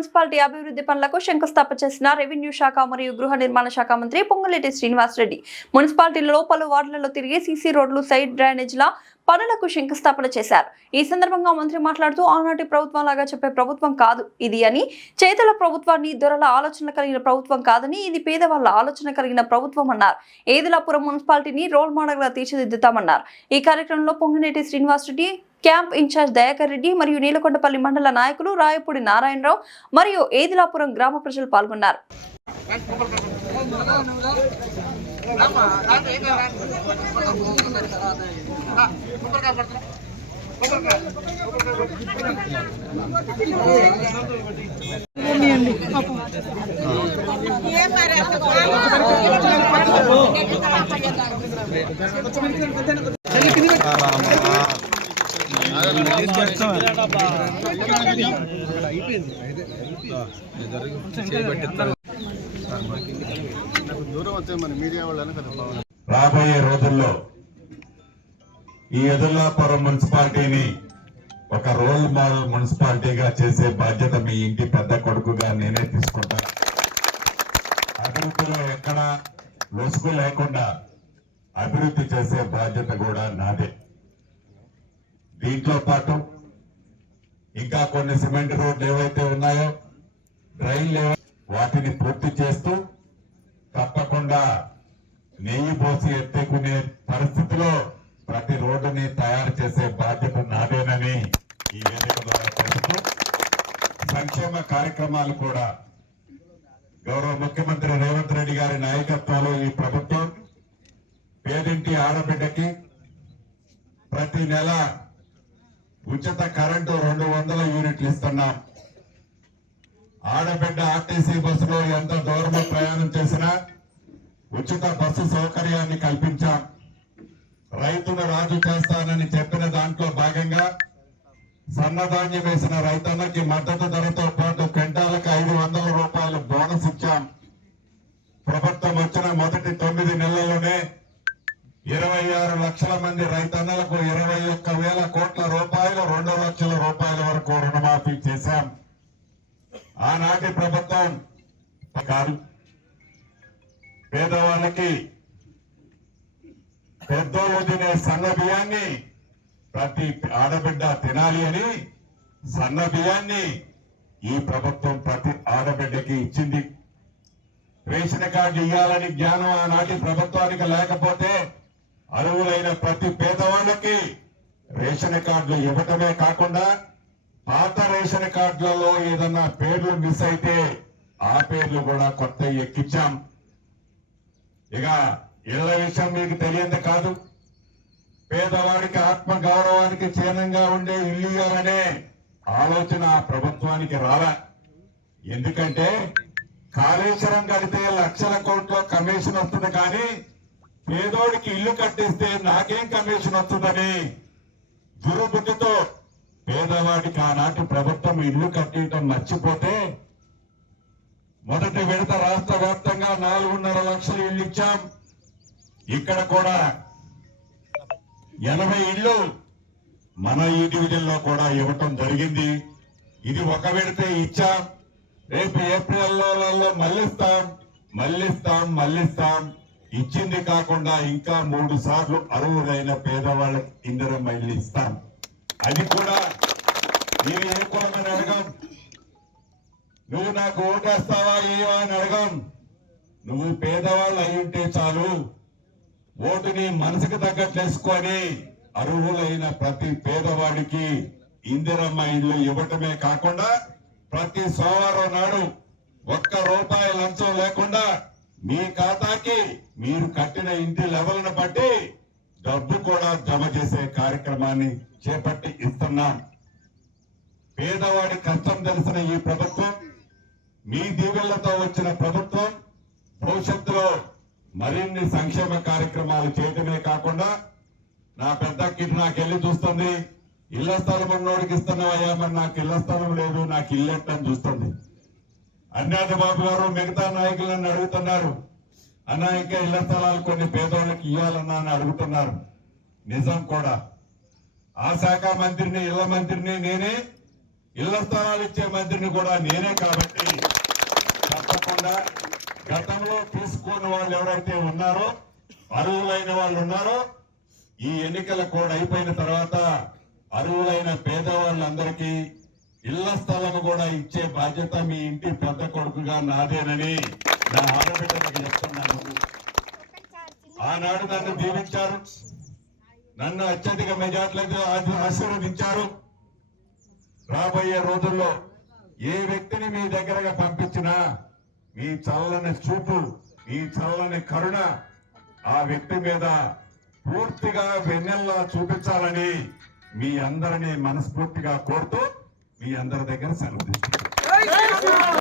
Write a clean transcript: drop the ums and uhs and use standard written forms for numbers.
Municipality అభివృద్ధి పనులకు శంకుస్థాపన చేసిన రెవెన్యూ శాఖ మరియు గృహ నిర్మాణ శాఖ మంత్రి పొంగులేటి శ్రీనివాసరెడ్డి మున్సిపాలిటీలో పలు వార్డులలో తిరిగి సీసీ రోడ్లు, సైడ్ డ్రైనేజీల పనులకు శంకుస్థాపన చేశారు. ఈ సందర్భంగా మంత్రి మాట్లాడుతూ ఆనాటి ప్రభుత్వం లాగా చెప్పే ప్రభుత్వం కాదు ఇది అని, చేతుల ప్రభుత్వాన్ని దొరల ఆలోచన కలిగిన ప్రభుత్వం కాదని, ఇది పేదవాళ్ల ఆలోచన కలిగిన ప్రభుత్వం అన్నారు. ఏదిలాపురం మున్సిపాలిటీని రోల్ మోడల్ గా తీర్చిదిద్దుతామన్నారు. ఈ కార్యక్రమంలో పొంగులేటి శ్రీనివాసరెడ్డి, క్యాంప్ ఇన్ఛార్జ్ దయాకర్ రెడ్డి మరియు నీలకొండపల్లి మండల నాయకులు రాయపూడి నారాయణరావు మరియు ఏదిలాపురం గ్రామ ప్రజలు పాల్గొన్నారు. రాబోయే రోజుల్లో ఈ ఏదిలాపురం మున్సిపాలిటీని ఒక రోల్ మోడల్ మున్సిపాలిటీగా చేసే బాధ్యత మీ ఇంటి పెద్ద కొడుకుగా నేనే తీసుకుంటా. అభివృద్ధిలో ఎక్కడ లొసుగు లేకుండా అభివృద్ధి చేసే బాధ్యత కూడా నాదే. దీంట్లో పాటు ఇంకా కొన్ని సిమెంట్ రోడ్లు ఏవైతే ఉన్నాయో, డ్రైన్లు వాటిని పూర్తి చేస్తూ తప్పకుండా నెయ్యి పోసి ఎత్తుకునే పరిస్థితిలో ప్రతి రోడ్డుని తయారు చేసే బాధ్యత నాదేనని ఈ వేదిక ద్వారా తెలుస్తూ, సంక్షేమ కార్యక్రమాలు కూడా గౌరవ ముఖ్యమంత్రి రేవంత్ రెడ్డి గారి నాయకత్వంలో ఈ ప్రభుత్వం పేదింటి ఆడబిడ్డకి ప్రతి నెల ఉచిత కరెంటు 200 యూనిట్లు ఇస్తున్నాం. ఆడబిడ్డ ఆర్టీసీ బస్సులో ఎంత దూరం ప్రయాణం చేసినా ఉచిత బస్సు సౌకర్యాన్ని కల్పించాం. రైతును రాజు చేస్తానని చెప్పిన దాంట్లో భాగంగా సన్నధాన్యం వేసిన రైతన్నకి మద్దతు ధరతో పాటు క్వింటాలకు 500 రూపాయలు బోనస్ ఇచ్చాం. ప్రభుత్వం వచ్చిన మొదటి 9 నెలల్లోనే 26 లక్షల మంది రైతన్నలకు 21,000 కోట్ల రూపాయలు, 2 లక్షల రూపాయల వరకు రుణమాఫీ చేశాం. ఆనాటి ప్రభుత్వం కాదు, పేదవాళ్ళకి పెద్దోళ్ళు తినే సన్న బియ్యాన్ని ప్రతి ఆడబిడ్డ తినాలి అని సన్న బియ్యాన్ని ఈ ప్రభుత్వం ప్రతి ఆడబిడ్డకి ఇచ్చింది. రేషన్ కార్డు ఇవ్వాలని జ్ఞానం ఆనాటి ప్రభుత్వానికి లేకపోతే అర్హులైన ప్రతి పేదవాళ్ళకి రేషన్ కార్డులు ఇవ్వటమే కాకుండా పాత రేషన్ కార్డులలో ఏదన్నా పేర్లు మిస్ అయితే ఆ పేర్లు కూడా కొత్త ఎక్కించాం. ఇక ఇళ్ల విషయం మీకు తెలియంది కాదు, పేదవాడికి ఆత్మ గౌరవానికి చిహ్నంగా ఉండే ఇల్లు ఇవ్వాలనే ఆలోచన ఆ ప్రభుత్వానికి రాలా. ఎందుకంటే కాళేశ్వరం కడితే లక్షల కోట్ల కమిషన్ వస్తుంది, కానీ పేదోడికి ఇల్లు కట్టిస్తే నాకేం కమిషన్ వస్తుందని దుర్బుద్ధితో పేదవాడికి ఆనాటి ప్రభుత్వం ఇల్లు కట్టడం మర్చిపోతే మొదటి విడత రాష్ట్ర వ్యాప్తంగా 4.5 లక్షల ఇళ్లు ఇచ్చాం. ఇక్కడ కూడా 80 ఇళ్లు మన ఈ డివిజన్ లో కూడా ఇవ్వటం జరిగింది. ఇది ఒక విడత ఇచ్చాం. రేపు ఏప్రిల్లో మళ్ళిస్తాం. ఇచ్చింది కాకుండా ఇంకా 3 సార్లు అర్హులైన పేదవాళ్ళకి ఇందిరమ్మ ఇల్లు ఇస్తాం. అది కూడా మీరు ఏ కులమని అడగం, నువ్వు నాకు ఓటేస్తావా ఏవా అని అడగం. నువ్వు పేదవాళ్ళు అయి ఉంటే చాలు, ఓటుని మనసుకు తగ్గట్లేసుకొని అర్హులైన ప్రతి పేదవాడికి ఇందిరమ్మ ఇల్లు ఇవ్వటమే కాకుండా ప్రతి సోమవారం నాడు 1 రూపాయి లంచం లేకుండా మీ ఖాతాకి మీరు కట్టిన ఇంటి లెవెల్ను బట్టి డబ్బు కూడా జమ చేసే కార్యక్రమాన్ని చేపట్టి ఇస్తున్నాం. పేదవాడి కష్టం తెలిసిన ఈ ప్రభుత్వం, మీ దీవెళ్లతో వచ్చిన ప్రభుత్వం భవిష్యత్తులో మరిన్ని సంక్షేమ కార్యక్రమాలు చేయటమే కాకుండా నా పెద్ద కిడ్ నాకెళ్ళి చూస్తుంది, ఇళ్ల స్థలం ఉన్నోడికి ఇస్తున్నావయ్యా, మరి నాకు ఇళ్ల స్థలం లేదు, నాకు ఇల్లు ఎట్టని చూస్తుంది. అన్యాది బాబు గారు మిగతా నాయకులను అడుగుతున్నారు, అన్నా ఇంకా ఇళ్ల స్థలాలు కొన్ని పేదోళ్ళకి ఇవ్వాలన్నా అని అడుగుతున్నారు. నిజం కూడా. ఆ శాఖ మంత్రిని, ఇళ్ల మంత్రిని నేనే ఇళ్ల స్థలాలు ఇచ్చే మంత్రిని కూడా నేనే కాబట్టి తప్పకుండా గతంలో తీసుకున్న వాళ్ళు ఎవరైతే ఉన్నారో అర్హులైన వాళ్ళు ఉన్నారో ఈ ఎన్నికల కోడ్ అయిపోయిన తర్వాత అర్హులైన పేదవాళ్ళందరికీ ఇళ్ల స్థలం కూడా ఇచ్చే బాధ్యత మీ ఇంటి పెద్ద కొడుకుగా నాదేనని నా ఆడబిడ్డలకు చెప్తున్నాను. ఆనాడు నన్ను దీవించారు, నన్ను అత్యధిక మెజార్టీలతో ఆశీర్వదించారు. రాబోయే రోజుల్లో ఏ వ్యక్తిని మీ దగ్గరగా పంపించినా మీ చల్లని చూపు, మీ చల్లని కరుణ ఆ వ్యక్తి మీద పూర్తిగా వెన్నెల్లా చూపించాలని మీ అందరినీ మనస్ఫూర్తిగా కోరుతూ మీ అందరి దగ్గర సెలవు తీసుకుంటాను.